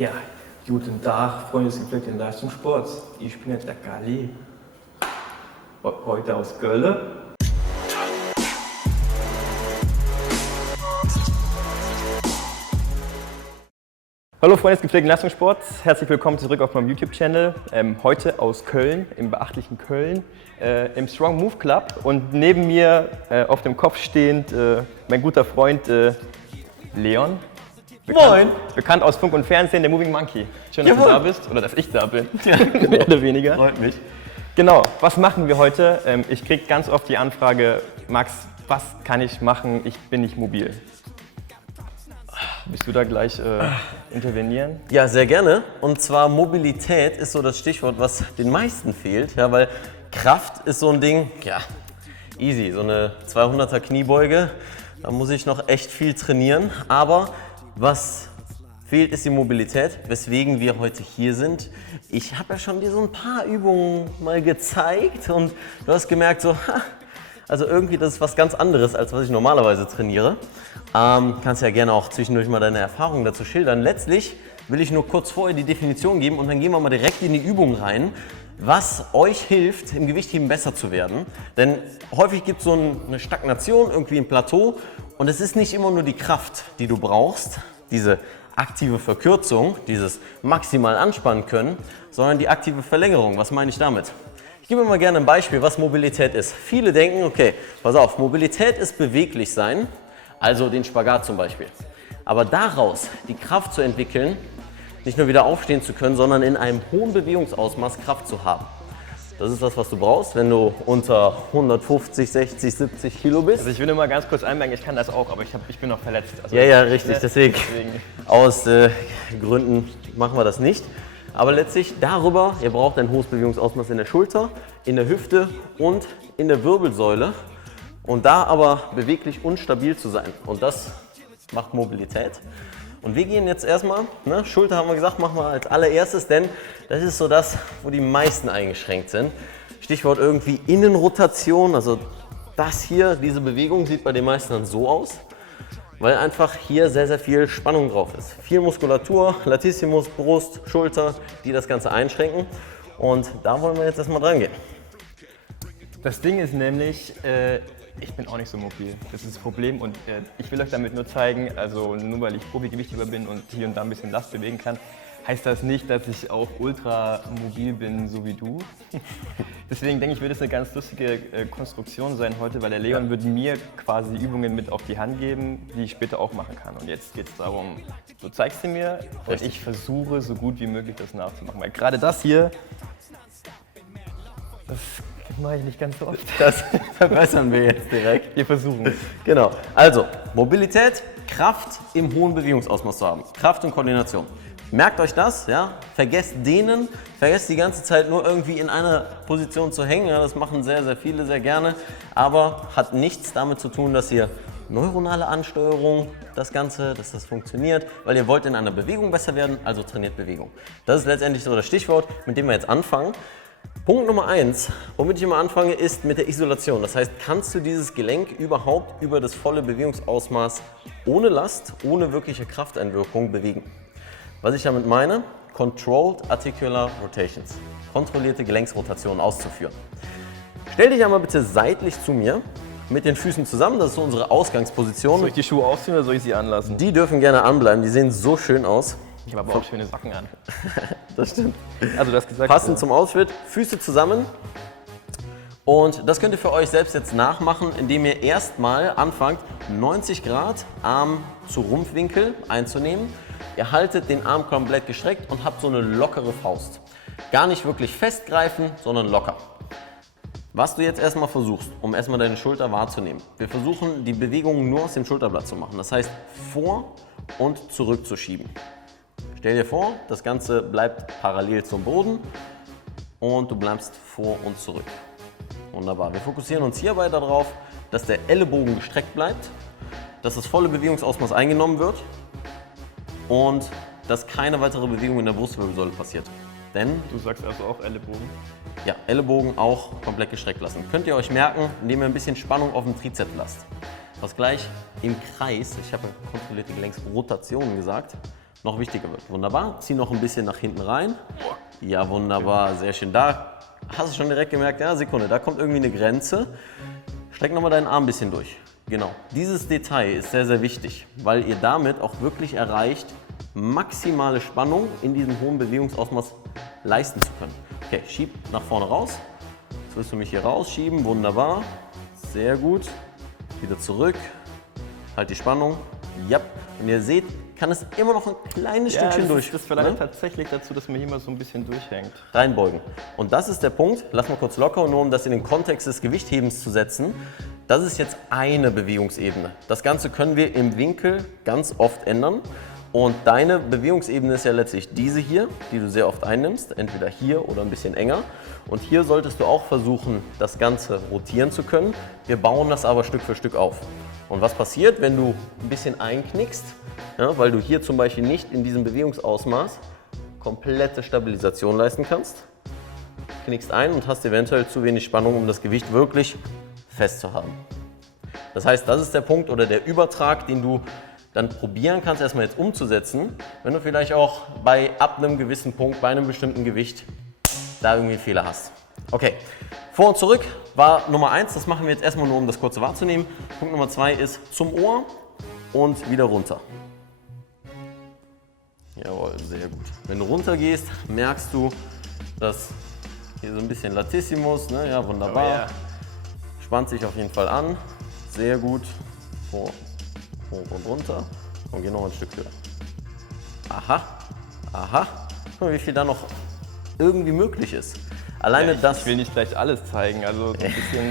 Ja, guten Tag, Freunde des gepflegten Leistungssports. Ich bin der Kali, heute aus Köln. Hallo Freunde des gepflegten Leistungssports, herzlich willkommen zurück auf meinem YouTube-Channel. Heute aus Köln, im beachtlichen Köln, im Strong Move Club. Und neben mir auf dem Kopf stehend mein guter Freund Leon. Moin! Bekannt aus Funk und Fernsehen, der Moving Monkey. Schön, dass du da bist, oder dass ich da bin, Ja, mehr oder weniger. freut mich. Genau, was machen wir heute? Ich kriege ganz oft die Anfrage, Max, was kann ich machen? Ich bin nicht mobil. Willst du da gleich intervenieren? Ja, sehr gerne. Und zwar Mobilität ist so das Stichwort, was den meisten fehlt. Ja, weil Kraft ist so ein Ding, ja, easy. So eine 200er Kniebeuge, da muss ich noch echt viel trainieren. Aber was fehlt, ist die Mobilität, weswegen wir heute hier sind. Ich habe ja schon dir so ein paar Übungen mal gezeigt und du hast gemerkt, so, also irgendwie das ist was ganz anderes, als was ich normalerweise trainiere. Kannst ja gerne auch zwischendurch mal deine Erfahrungen dazu schildern. Letztlich will ich nur kurz vorher die Definition geben und dann gehen wir mal direkt in die Übung rein, was euch hilft, im Gewichtheben besser zu werden. Denn häufig gibt es so eine Stagnation, irgendwie ein Plateau und es ist nicht immer nur die Kraft, die du brauchst, diese aktive Verkürzung, dieses maximal anspannen können, sondern die aktive Verlängerung. Was meine ich damit? Ich gebe mal gerne ein Beispiel, was Mobilität ist. Viele denken, okay, pass auf, Mobilität ist beweglich sein, also den Spagat zum Beispiel. Aber daraus die Kraft zu entwickeln, nicht nur wieder aufstehen zu können, sondern in einem hohen Bewegungsausmaß Kraft zu haben. Das ist das, was du brauchst, wenn du unter 150, 60, 70 Kilo bist. Also ich will nur mal ganz kurz einmerken, ich kann das auch, aber ich bin noch verletzt. Also Ja, richtig, deswegen. Aus Gründen machen wir das nicht. Aber letztlich darüber, ihr braucht ein hohes Bewegungsausmaß in der Schulter, in der Hüfte und in der Wirbelsäule. Und da aber beweglich und stabil zu sein. Und das macht Mobilität. Und wir gehen jetzt erstmal, Schulter haben wir gesagt, machen wir als allererstes, denn das ist so das, wo die meisten eingeschränkt sind. Stichwort irgendwie Innenrotation, also das hier, diese Bewegung sieht bei den meisten dann so aus, weil einfach hier sehr, sehr viel Spannung drauf ist. Viel Muskulatur, Latissimus, Brust, Schulter, die das Ganze einschränken. Und da wollen wir jetzt erstmal dran gehen. Das Ding ist nämlich, ich bin auch nicht so mobil. Das ist das Problem und ich will euch damit nur zeigen, also nur weil ich Profi-Gewichtheber bin und hier und da ein bisschen Last bewegen kann, heißt das nicht, dass ich auch ultra mobil bin, so wie du. Deswegen denke ich, wird es eine ganz lustige Konstruktion sein heute, weil der Leon wird mir quasi Übungen mit auf die Hand geben, die ich später auch machen kann. Und jetzt geht es darum, du zeigst sie mir und ich versuche so gut wie möglich das nachzumachen. Weil gerade das hier, das mache ich nicht ganz so oft. Das verbessern wir jetzt direkt. Wir versuchen es. Genau. Also, Mobilität, Kraft im hohen Bewegungsausmaß zu haben. Kraft und Koordination. Merkt euch das, ja? Vergesst dehnen, vergesst die ganze Zeit nur irgendwie in einer Position zu hängen. Ja, das machen sehr, sehr viele sehr gerne. Aber hat nichts damit zu tun, dass ihr neuronale Ansteuerung, das Ganze, dass das funktioniert, weil ihr wollt in einer Bewegung besser werden, also trainiert Bewegung. Das ist letztendlich so das Stichwort, mit dem wir jetzt anfangen. Punkt Nummer 1, womit ich immer anfange, ist mit der Isolation. Das heißt, kannst du dieses Gelenk überhaupt über das volle Bewegungsausmaß ohne Last, ohne wirkliche Krafteinwirkung bewegen? Was ich damit meine, Controlled Articular Rotations, kontrollierte Gelenksrotationen auszuführen. Stell dich einmal bitte seitlich zu mir, mit den Füßen zusammen, das ist so unsere Ausgangsposition. Soll ich die Schuhe ausziehen oder soll ich sie anlassen? Die dürfen gerne anbleiben, die sehen so schön aus. Ich habe aber auch schöne Socken an. Das stimmt. Also das gesagt. Passend zum Outfit, Füße zusammen. Und das könnt ihr für euch selbst jetzt nachmachen, indem ihr erstmal anfangt, 90 Grad Arm zu Rumpfwinkel einzunehmen. Ihr haltet den Arm komplett gestreckt und habt so eine lockere Faust. Gar nicht wirklich festgreifen, sondern locker. Was du jetzt erstmal versuchst, um erstmal deine Schulter wahrzunehmen. Wir versuchen, die Bewegung nur aus dem Schulterblatt zu machen. Das heißt, vor und zurück zu schieben. Stell dir vor, das Ganze bleibt parallel zum Boden und du bleibst vor und zurück. Wunderbar. Wir fokussieren uns hierbei darauf, dass der Ellenbogen gestreckt bleibt, dass das volle Bewegungsausmaß eingenommen wird und dass keine weitere Bewegung in der Brustwirbelsäule passiert. Denn du sagst also auch Ellenbogen? Ja, Ellenbogen auch komplett gestreckt lassen. Könnt ihr euch merken, indem ihr ein bisschen Spannung auf dem Trizeps lasst. Was gleich im Kreis, ich habe kontrollierte Gelenksrotationen gesagt, noch wichtiger wird. Wunderbar. Zieh noch ein bisschen nach hinten rein. Ja, wunderbar. Sehr schön. Da hast du schon direkt gemerkt, ja, Sekunde, da kommt irgendwie eine Grenze. Streck nochmal deinen Arm ein bisschen durch. Genau. Dieses Detail ist sehr, sehr wichtig, weil ihr damit auch wirklich erreicht, maximale Spannung in diesem hohen Bewegungsausmaß leisten zu können. Okay, schieb nach vorne raus. Jetzt wirst du mich hier rausschieben. Wunderbar. Sehr gut. Wieder zurück. Halt die Spannung. Ja. Und ihr seht, kann es immer noch ein kleines Stückchen durch. Das verleitet tatsächlich dazu, dass man hier mal so ein bisschen durchhängt. Reinbeugen. Und das ist der Punkt. Lass mal kurz locker, nur um das in den Kontext des Gewichthebens zu setzen. Das ist jetzt eine Bewegungsebene. Das Ganze können wir im Winkel ganz oft ändern. Und deine Bewegungsebene ist ja letztlich diese hier, die du sehr oft einnimmst, entweder hier oder ein bisschen enger. Und hier solltest du auch versuchen, das Ganze rotieren zu können. Wir bauen das aber Stück für Stück auf. Und was passiert, wenn du ein bisschen einknickst, ja, weil du hier zum Beispiel nicht in diesem Bewegungsausmaß komplette Stabilisation leisten kannst, knickst ein und hast eventuell zu wenig Spannung, um das Gewicht wirklich festzuhaben. Das heißt, das ist der Punkt oder der Übertrag, den du dann probieren kannst, erstmal jetzt umzusetzen, wenn du vielleicht auch ab einem gewissen Punkt, bei einem bestimmten Gewicht, da irgendwie einen Fehler hast. Okay, vor und zurück war Nummer 1, das machen wir jetzt erstmal nur, um das kurze wahrzunehmen. Punkt Nummer 2 ist zum Ohr und wieder runter. Jawohl, sehr gut. Wenn du runter gehst, merkst du, dass hier so ein bisschen Latissimus, ne? Ja, wunderbar. Oh yeah. Spannt sich auf jeden Fall an. Sehr gut. Vor, hoch und runter. Und geh noch ein Stück höher. Aha, aha. Guck mal, wie viel da noch irgendwie möglich ist. Alleine das. Ich will nicht gleich alles zeigen, also so ein bisschen.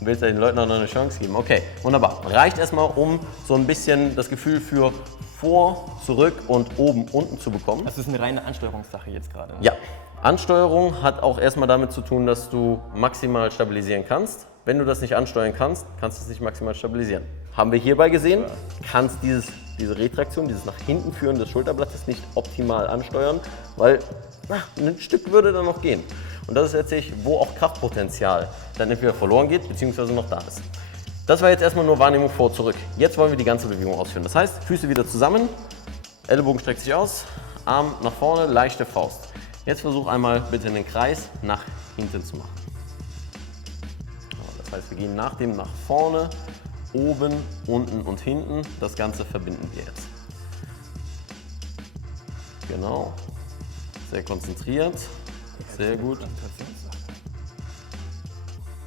Du willst ja den Leuten auch noch eine Chance geben. Okay, wunderbar. Reicht erstmal, um so ein bisschen das Gefühl für vor, zurück und oben, unten zu bekommen. Das ist eine reine Ansteuerungssache jetzt gerade. Ne? Ja, Ansteuerung hat auch erstmal damit zu tun, dass du maximal stabilisieren kannst. Wenn du das nicht ansteuern kannst, kannst du es nicht maximal stabilisieren. Haben wir hierbei gesehen, kannst diese Retraktion, dieses nach hinten führen des Schulterblattes nicht optimal ansteuern, weil ein Stück würde dann noch gehen. Und das ist letztlich, wo auch Kraftpotenzial dann entweder verloren geht, beziehungsweise noch da ist. Das war jetzt erstmal nur Wahrnehmung vor, zurück. Jetzt wollen wir die ganze Bewegung ausführen. Das heißt, Füße wieder zusammen, Ellenbogen streckt sich aus, Arm nach vorne, leichte Faust. Jetzt versuch einmal bitte den Kreis nach hinten zu machen. Das heißt, wir gehen nach dem nach vorne, oben, unten und hinten. Das Ganze verbinden wir jetzt. Genau. Sehr konzentriert. Sehr gut.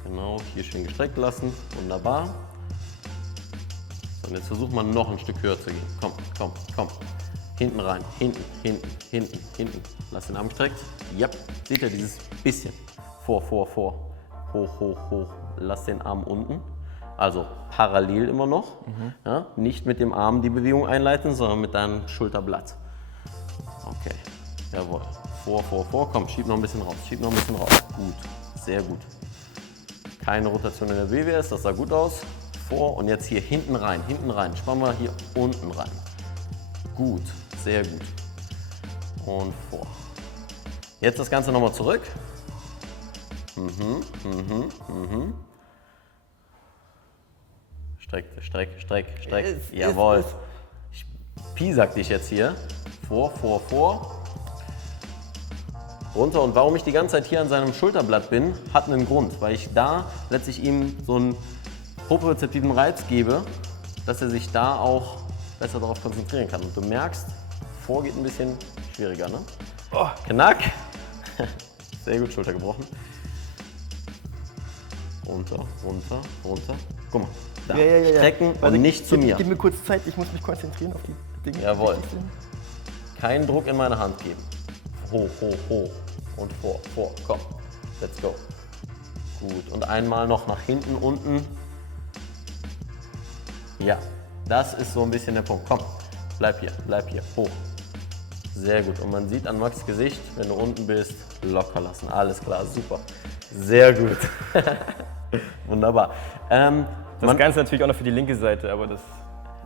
Genau, hier schön gestreckt lassen. Wunderbar. So, und jetzt versuchen wir noch ein Stück höher zu gehen. Komm, komm, komm. Hinten rein. Hinten, hinten, hinten, hinten. Lass den Arm gestreckt. Ja, seht ihr dieses bisschen. Vor, vor, vor. Hoch, hoch, hoch. Lass den Arm unten. Also parallel immer noch. Ja, nicht mit dem Arm die Bewegung einleiten, sondern mit deinem Schulterblatt. Okay, jawohl. Vor, vor, vor. Komm, schieb noch ein bisschen raus. Schieb noch ein bisschen raus. Gut, sehr gut. Keine Rotation in der BWS, das sah gut aus. Vor und jetzt hier hinten rein, hinten rein. Spannen wir hier unten rein. Gut, sehr gut. Und vor. Jetzt das Ganze nochmal zurück. Streck, streck, streck, streck. Jawohl. Ich piesack dich jetzt hier. Vor, vor, vor. Runter. Und warum ich die ganze Zeit hier an seinem Schulterblatt bin, hat einen Grund. Weil ich da letztlich ihm so einen propriozeptiven Reiz gebe, dass er sich da auch besser darauf konzentrieren kann. Und du merkst, vor geht ein bisschen schwieriger, ne? Oh, Knack. Sehr gut, Schulter gebrochen. Runter, runter, runter. Guck mal, da. Strecken und nicht zu mir. Gib mir kurz Zeit, ich muss mich konzentrieren auf die Dinge. Jawohl. Keinen Druck in meine Hand geben. Hoch, hoch, hoch und vor, vor. Komm, let's go. Gut, und einmal noch nach hinten, unten. Ja, das ist so ein bisschen der Punkt. Komm, bleib hier, hoch. Sehr gut. Und man sieht an Max' Gesicht, wenn du unten bist, locker lassen. Alles klar, super. Sehr gut. Wunderbar. Das Ganze natürlich auch noch für die linke Seite, aber das...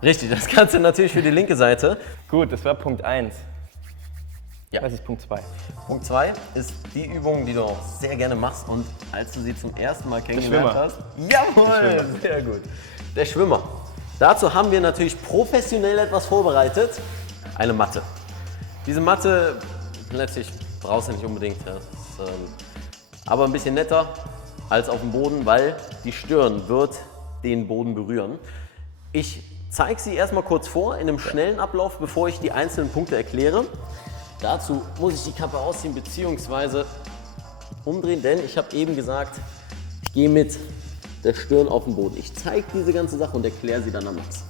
Richtig, das Ganze natürlich für die linke Seite. Gut, das war Punkt 1. Ja. Was ist Punkt 2? Punkt 2 ist die Übung, die du auch sehr gerne machst und als du sie zum ersten Mal kennengelernt hast. Jawohl, sehr gut. Der Schwimmer. Dazu haben wir natürlich professionell etwas vorbereitet. eine Matte. Diese Matte letztlich brauchst du nicht unbedingt, ja. Das ist, aber ein bisschen netter als auf dem Boden, weil die Stirn wird den Boden berühren. Ich zeige sie erstmal kurz vor in einem schnellen Ablauf, bevor ich die einzelnen Punkte erkläre. Dazu muss ich die Kappe ausziehen bzw. umdrehen, denn ich habe eben gesagt, ich gehe mit der Stirn auf den Boden. Ich zeige diese ganze Sache und erkläre sie dann an Max.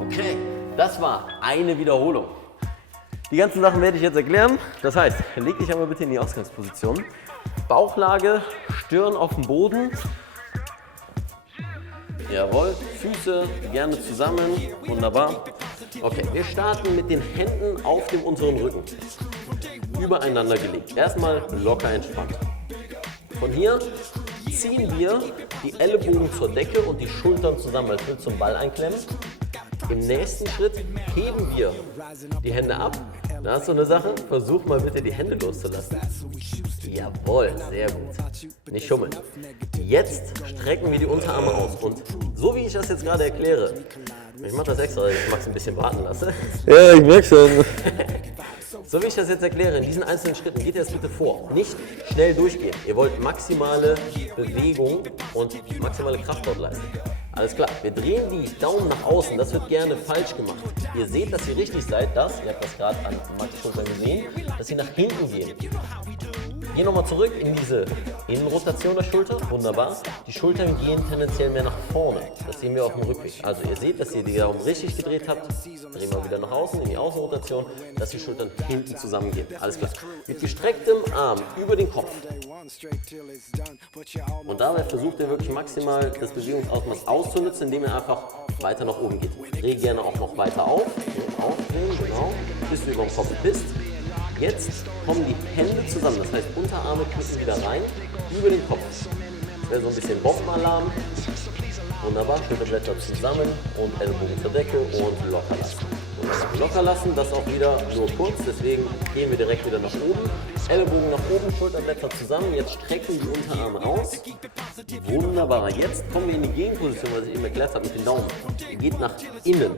Okay, das war eine Wiederholung. Die ganzen Sachen werde ich jetzt erklären. Das heißt, leg dich einmal bitte in die Ausgangsposition. Bauchlage, Stirn auf dem Boden. Jawohl, Füße gerne zusammen. Wunderbar. Okay, wir starten mit den Händen auf dem unteren Rücken. Übereinander gelegt. Erstmal locker entspannt. Von hier ziehen wir die Ellenbogen zur Decke und die Schultern zusammen, als würde zum Ball einklemmen. Im nächsten Schritt heben wir die Hände ab. Da hast du eine Sache, versuch mal bitte die Hände loszulassen. Jawohl, sehr gut. Nicht schummeln. Jetzt strecken wir die Unterarme aus und so wie ich das jetzt gerade erkläre, ich mache das extra, dass ich Max ein bisschen warten lasse. Ja, ich merke schon. So wie ich das jetzt erkläre, in diesen einzelnen Schritten geht ihr das bitte vor. Nicht schnell durchgehen. Ihr wollt maximale Bewegung und maximale Kraft dort leisten. Alles klar, wir drehen die Daumen nach außen, das wird gerne falsch gemacht. Ihr seht, dass ihr richtig seid, ihr habt das gerade an Max Schultern gesehen, dass sie nach hinten gehen. Hier nochmal zurück in diese Innenrotation der Schulter, wunderbar. Die Schultern gehen tendenziell mehr nach vorne, das sehen wir auf dem Rückweg. Also ihr seht, dass ihr die Daumen richtig gedreht habt, drehen wir wieder nach außen in die Außenrotation, dass die Schultern hinten zusammengehen. Alles klar. Mit gestrecktem Arm über den Kopf. Und dabei versucht ihr wirklich maximal das Bewegungsausmaß auszunutzen, indem ihr einfach weiter nach oben geht. Dreh gerne auch noch weiter auf, aufdrehen, genau, bis du über dem Kopf bist. Jetzt kommen die Hände zusammen, das heißt Unterarme knicken wieder rein, über den Kopf. Das wäre so ein bisschen Bombenalarm. Wunderbar, Schulterblätter zusammen und Ellenbogen zur Decke und locker lassen. Und locker lassen, das auch wieder nur kurz, deswegen gehen wir direkt wieder nach oben. Ellenbogen nach oben, Schulterblätter zusammen, jetzt strecken die Unterarme aus. Wunderbar, jetzt kommen wir in die Gegenposition, was ich eben erklärt habe mit den Daumen. Ihr geht nach innen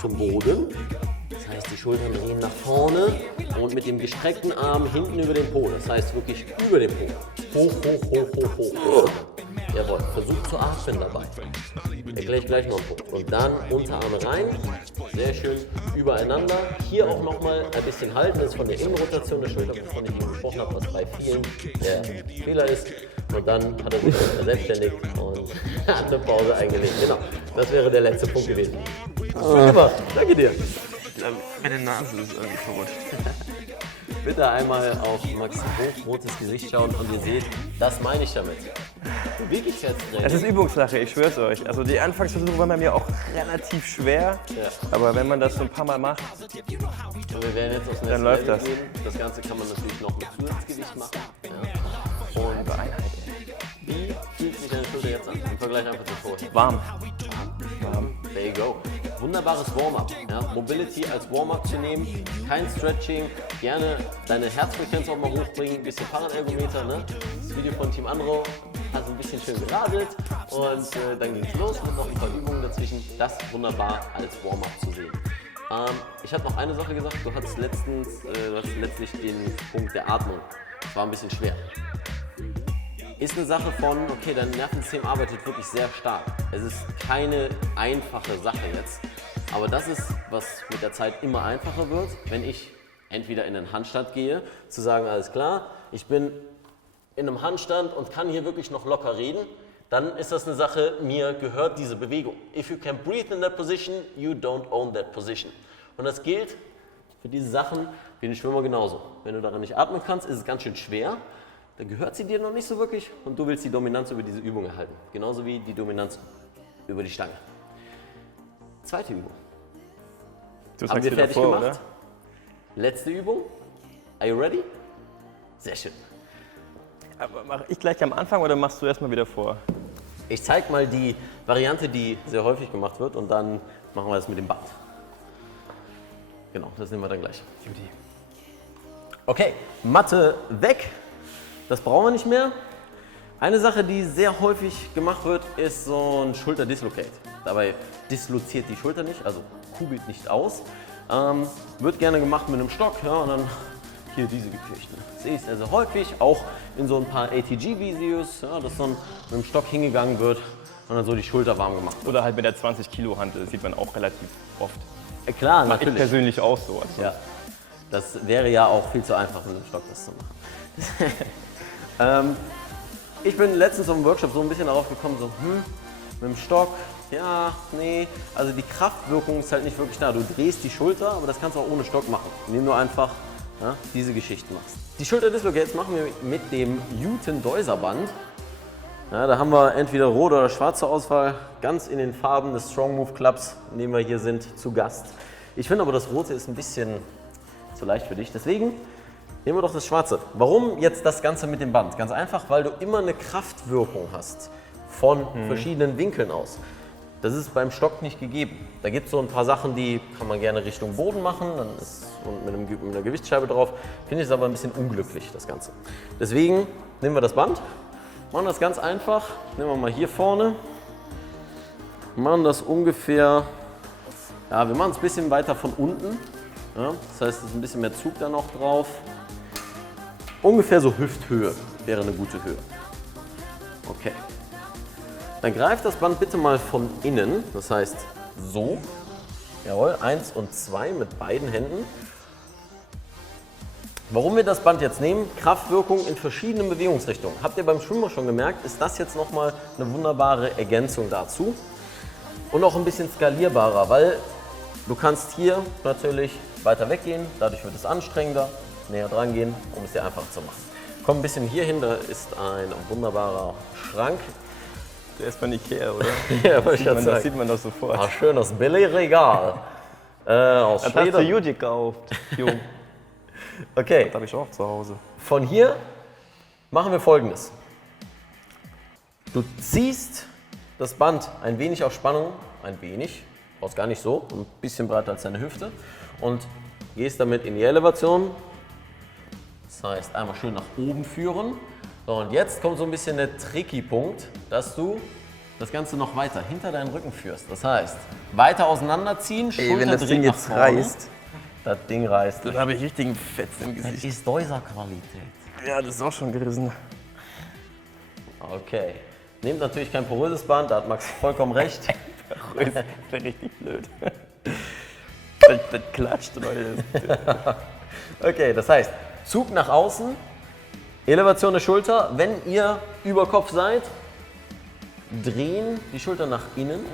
zum Boden. Das heißt, die Schultern drehen nach vorne und mit dem gestreckten Arm hinten über den Po. Das heißt wirklich über den Po. Hoch, hoch, hoch, hoch, hoch. Jawohl, versucht zu atmen dabei. Erkläre ich gleich noch einen Punkt. Und dann Unterarme rein. Sehr schön übereinander. Hier auch nochmal ein bisschen halten. Das ist von der Innenrotation der Schulter, wovon ich eben gesprochen habe, was bei vielen der Fehler ist. Und dann hat er sich verselbstständigt und hat eine Pause eingelegt. Genau, das wäre der letzte Punkt gewesen. Super, danke dir. Meine Nase ist irgendwie verrutscht. Bitte einmal auf Max rotes Gesicht schauen und ihr seht, das meine ich damit. Beweglichkeitstraining. Es ist Übungssache, ich schwör's euch. Also die Anfangsversuche waren bei mir auch relativ schwer, Ja. aber wenn man das so ein paar Mal macht, Und wir werden jetzt aufs nächste Dann läuft Level das. gehen. Das Ganze kann man natürlich noch mit Zusatzgewicht machen. Ja. Und halbe Einheit. wie fühlt sich deine Schulter jetzt an? Im Vergleich einfach zu vorher. Warm. There you go. Wunderbares Warm-up. Ja. Mobility als Warm-up zu nehmen, kein Stretching, gerne deine Herzfrequenz auch mal hochbringen, ein bisschen Paraergometer. Ne? Das Video von Team Andro hat ein bisschen schön geradelt und dann ging es los mit noch ein paar Übungen dazwischen. Das wunderbar als Warm-up zu sehen. Ich habe noch eine Sache gesagt, du hattest letztlich den Punkt der Atmung. Das war ein bisschen schwer. Ist eine Sache von, okay, dein Nervensystem arbeitet wirklich sehr stark. Es ist keine einfache Sache jetzt, aber das ist, was mit der Zeit immer einfacher wird, wenn ich entweder in den Handstand gehe, zu sagen, alles klar, ich bin in einem Handstand und kann hier wirklich noch locker reden, dann ist das eine Sache, mir gehört diese Bewegung. If you can breathe in that position, you don't own that position. Und das gilt für diese Sachen wie den Schwimmer genauso. Wenn du daran nicht atmen kannst, ist es ganz schön schwer. Dann gehört sie dir noch nicht so wirklich und du willst die Dominanz über diese Übung erhalten. Genauso wie die Dominanz über die Stange. Zweite Übung. Du Haben sagst wir wieder fertig vor, gemacht? oder? Letzte Übung. Are you ready? Sehr schön. Aber mache ich gleich am Anfang oder machst du erstmal wieder vor? Ich zeige mal die Variante, die sehr häufig gemacht wird und dann machen wir das mit dem Band. Genau, das nehmen wir dann gleich. Judy. Okay, Matte weg. Das brauchen wir nicht mehr. Eine Sache, die sehr häufig gemacht wird, ist so ein Schulter-Dislocate. Dabei disloziert die Schulter nicht, also kugelt nicht aus. Wird gerne gemacht mit einem Stock, ja, und dann hier diese Geschichten. Sehe ich sehr, sehr häufig, auch in so ein paar ATG-Videos, ja, dass dann mit dem Stock hingegangen wird und dann so die Schulter warm gemacht wird. Oder halt mit der 20 Kilo Hantel, das sieht man auch relativ oft. Klar, Mach ich natürlich. persönlich auch so. Also Ja, das wäre ja auch viel zu einfach, mit dem Stock das zu machen. Ich bin letztens auf dem Workshop so ein bisschen darauf gekommen, so, mit dem Stock, ja, nee. Also die Kraftwirkung ist halt nicht wirklich da. Du drehst die Schulter, aber das kannst du auch ohne Stock machen, indem du einfach diese Geschichten machst. Die Schulter-Dislocates machen wir mit dem Juten-Deuser-Band. Ja, da haben wir entweder rote oder schwarze Auswahl, ganz in den Farben des Strong Move Clubs, in dem wir hier sind, zu Gast. Ich finde aber, das rote ist ein bisschen zu leicht für dich, deswegen nehmen wir doch das schwarze. Warum jetzt das Ganze mit dem Band? Ganz einfach, weil du immer eine Kraftwirkung hast von verschiedenen Winkeln aus. Das ist beim Stock nicht gegeben. Da gibt es so ein paar Sachen, die kann man gerne Richtung Boden machen, dann ist und mit einer Gewichtsscheibe drauf. Finde ich es aber ein bisschen unglücklich, das Ganze. Deswegen nehmen wir das Band, machen das ganz einfach. Nehmen wir mal hier vorne, machen das ungefähr, ja, wir machen es ein bisschen weiter von unten. Ja, das heißt, es ist ein bisschen mehr Zug da noch drauf. Ungefähr so Hüfthöhe wäre eine gute Höhe. Okay. Dann greift das Band bitte mal von innen, das heißt so. Jawohl, 1 und 2 mit beiden Händen. Warum wir das Band jetzt nehmen? Kraftwirkung in verschiedenen Bewegungsrichtungen. Habt ihr beim Schwimmen schon gemerkt, ist das jetzt nochmal eine wunderbare Ergänzung dazu. Und auch ein bisschen skalierbarer, weil du kannst hier natürlich weiter weggehen, dadurch wird es anstrengender, näher dran gehen, um es dir einfacher zu machen. Komm ein bisschen hier hin, da ist ein wunderbarer Schrank. der ist von Ikea, oder? Ja, wollte ich gerade Das sagen. sieht man doch sofort. Ah, schönes Billigregal. Aus Das hast du Schweden. gut gekauft, Jung. Okay, Das habe ich auch zu Hause. von hier machen wir Folgendes. Du ziehst das Band ein wenig auf Spannung, ein wenig, brauchst gar nicht so, ein bisschen breiter als deine Hüfte und gehst damit in die Elevation. Das heißt, einmal schön nach oben führen. So, und jetzt kommt so ein bisschen der Tricky-Punkt, dass du das Ganze noch weiter hinter deinen Rücken führst. Das heißt, weiter auseinanderziehen, Schulter dreht nach vorne. Das Ding reißt. dann habe ich richtigen Fetz im Das Gesicht. ist Deuser-Qualität. Ja, das ist auch schon gerissen. Okay. Nehmt natürlich kein poröses Band, da hat Max vollkommen recht. Das wäre richtig blöd. Das klatscht, Leute. Okay, das heißt, Zug nach außen, Elevation der Schulter. Wenn ihr über Kopf seid, drehen die Schulter nach innen,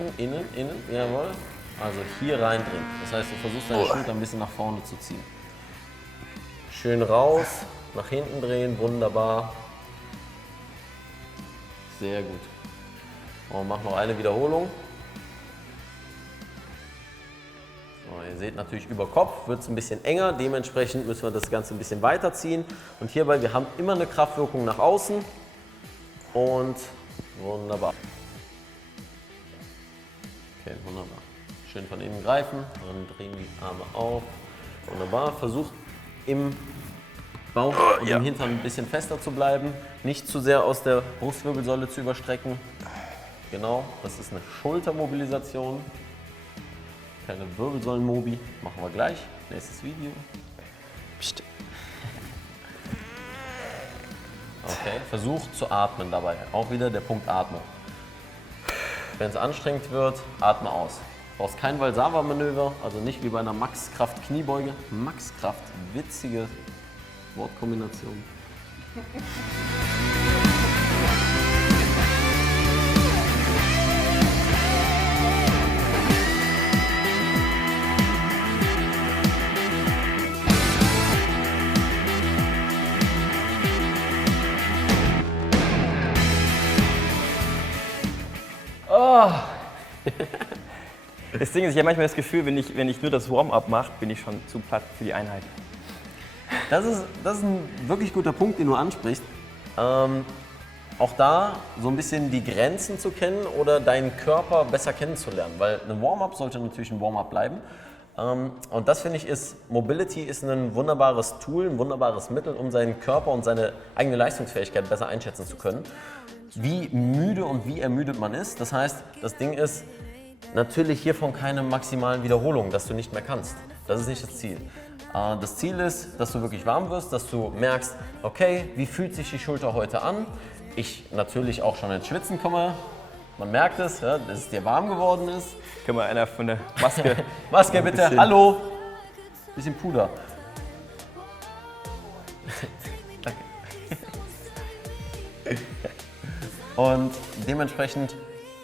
jawohl. Also hier reindrehen. Das heißt, du versuchst deine Schulter ein bisschen nach vorne zu ziehen. Schön raus, nach hinten drehen, wunderbar. Sehr gut. Und mach noch eine Wiederholung. So, ihr seht natürlich über Kopf wird es ein bisschen enger, dementsprechend müssen wir das Ganze ein bisschen weiter ziehen. Und hierbei, wir haben immer eine Kraftwirkung nach außen und wunderbar. Okay, wunderbar. Schön von innen greifen, dann drehen die Arme auf. Wunderbar, versucht im Bauch und im Hintern ein bisschen fester zu bleiben, nicht zu sehr aus der Brustwirbelsäule zu überstrecken. Genau, das ist eine Schultermobilisation. Keine Wirbelsäulenmobi, machen wir gleich. Nächstes Video. Psst. Okay, versucht zu atmen dabei. Auch wieder der Punkt Atmung. Wenn es anstrengend wird, atme aus. Du brauchst kein Valsalva-Manöver, also nicht wie bei einer Max-Kraft-Kniebeuge. Max-Kraft, witzige Wortkombination. Das Ding ist, ich habe manchmal das Gefühl, wenn ich nur das Warm-up mache, bin ich schon zu platt für die Einheit. Das ist ein wirklich guter Punkt, den du ansprichst. Auch da so ein bisschen die Grenzen zu kennen oder deinen Körper besser kennenzulernen. Weil ein Warm-up sollte natürlich ein Warm-up bleiben. Und das finde ich Mobility ist ein wunderbares Tool, ein wunderbares Mittel, um seinen Körper und seine eigene Leistungsfähigkeit besser einschätzen zu können. wie müde und wie ermüdet man ist. Das heißt, das Ding ist natürlich hiervon keine maximalen Wiederholungen, dass du nicht mehr kannst. Das ist nicht das Ziel. Das Ziel ist, dass du wirklich warm wirst, dass du merkst, okay, wie fühlt sich die Schulter heute an? Ich natürlich auch schon ins Schwitzen komme. Man merkt es, ja, dass es dir warm geworden ist. Können wir einer von der Maske... Maske bitte, hallo. Bisschen Puder. Danke. Und dementsprechend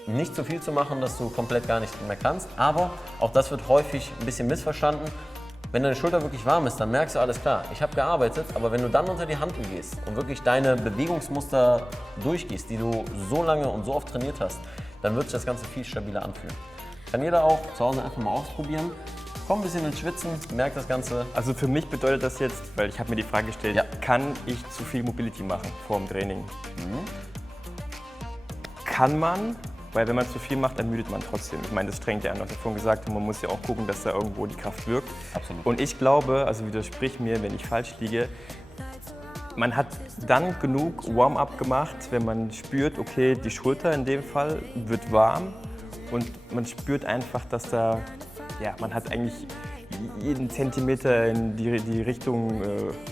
nicht zu viel zu machen, dass du komplett gar nicht mehr kannst. Aber auch das wird häufig ein bisschen missverstanden. Wenn deine Schulter wirklich warm ist, dann merkst du, alles klar, ich habe gearbeitet, aber wenn du dann unter die Hantel gehst und wirklich deine Bewegungsmuster durchgehst, die du so lange und so oft trainiert hast, dann wird sich das Ganze viel stabiler anfühlen. Kann jeder auch zu Hause einfach mal ausprobieren. Komm ein bisschen ins Schwitzen, merkt das Ganze. Also für mich bedeutet das jetzt, weil ich habe mir die Frage gestellt, Ja. kann ich zu viel Mobility machen vor dem Training? Kann man, weil wenn man zu viel macht, ermüdet man trotzdem. Ich meine, das strengt ja an, was ich vorhin gesagt habe, man muss ja auch gucken, dass da irgendwo die Kraft wirkt. Absolut. Und ich glaube, also widersprich mir, wenn ich falsch liege, man hat dann genug Warm-up gemacht, wenn man spürt, okay, die Schulter in dem Fall wird warm und man spürt einfach, dass da, ja, man hat eigentlich jeden Zentimeter in die Richtung,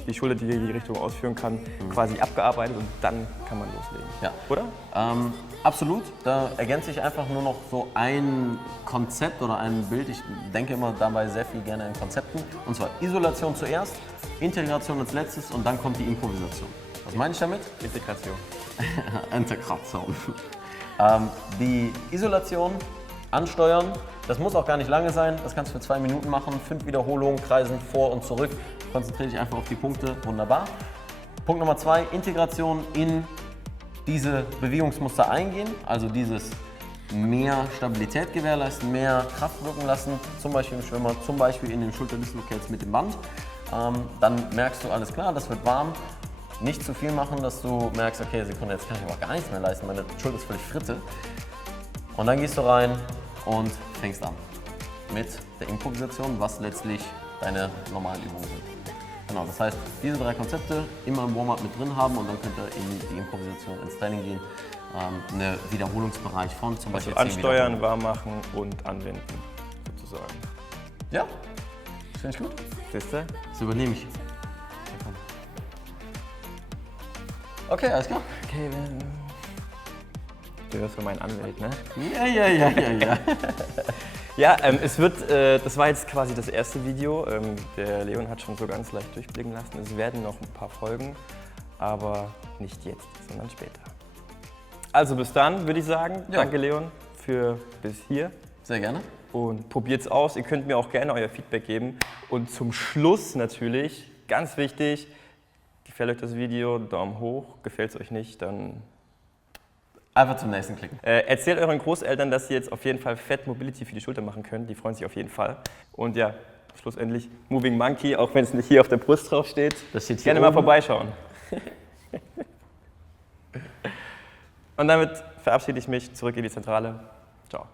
die Schulter, die die Richtung ausführen kann, quasi abgearbeitet und dann kann man loslegen. Ja. Oder? Absolut, da ergänze ich einfach nur noch so ein Konzept oder ein Bild. Ich denke immer dabei sehr viel gerne in Konzepten. Und zwar Isolation zuerst, Integration als letztes und dann kommt die Improvisation. Was meine ich damit? Integration. Integration. Die Isolation ansteuern, das muss auch gar nicht lange sein, das kannst du für 2 Minuten machen, 5 Wiederholungen, kreisen vor und zurück, konzentriere dich einfach auf die Punkte, wunderbar. Punkt Nummer 2, Integration in diese Bewegungsmuster eingehen, also dieses mehr Stabilität gewährleisten, mehr Kraft wirken lassen, zum Beispiel im Schwimmer, zum Beispiel in den Schulterdislocates mit dem Band. Dann merkst du, alles klar, das wird warm. Nicht zu viel machen, dass du merkst, okay, Sekunde, jetzt kann ich aber gar nichts mehr leisten, meine Schulter ist völlig fritte. Und dann gehst du rein und fängst an mit der Improvisation, was letztlich deine normalen Übungen sind. Genau, das heißt, diese 3 Konzepte immer im Warm-up mit drin haben und dann könnt ihr in die Improvisation ins Training gehen. Einen Wiederholungsbereich von zum Beispiel 10 Ansteuern, Wiederholungen. warm machen und anwenden, sozusagen. Ja, das finde ich gut. Siehst du? Das übernehme ich. Okay, alles klar. Okay, du wirst für meinen Anwalt, ne? Ja. Ja, es wird, das war jetzt quasi das erste Video. Der Leon hat schon so ganz leicht durchblicken lassen. Es werden noch ein paar Folgen, aber nicht jetzt, sondern später. Also bis dann, würde ich sagen. Ja. Danke, Leon, für bis hier. Sehr gerne. Und probiert's aus. Ihr könnt mir auch gerne euer Feedback geben. Und zum Schluss natürlich, ganz wichtig, gefällt euch das Video, Daumen hoch. Gefällt es euch nicht, dann Einfach zum nächsten klicken. erzählt euren Großeltern, dass sie jetzt auf jeden Fall Fett Mobility für die Schulter machen können. Die freuen sich auf jeden Fall. Und ja, schlussendlich Moving Monkey, auch wenn es nicht hier auf der Brust drauf steht. Das steht hier Gerne mal oben. vorbeischauen. Und damit verabschiede ich mich zurück in die Zentrale. Ciao.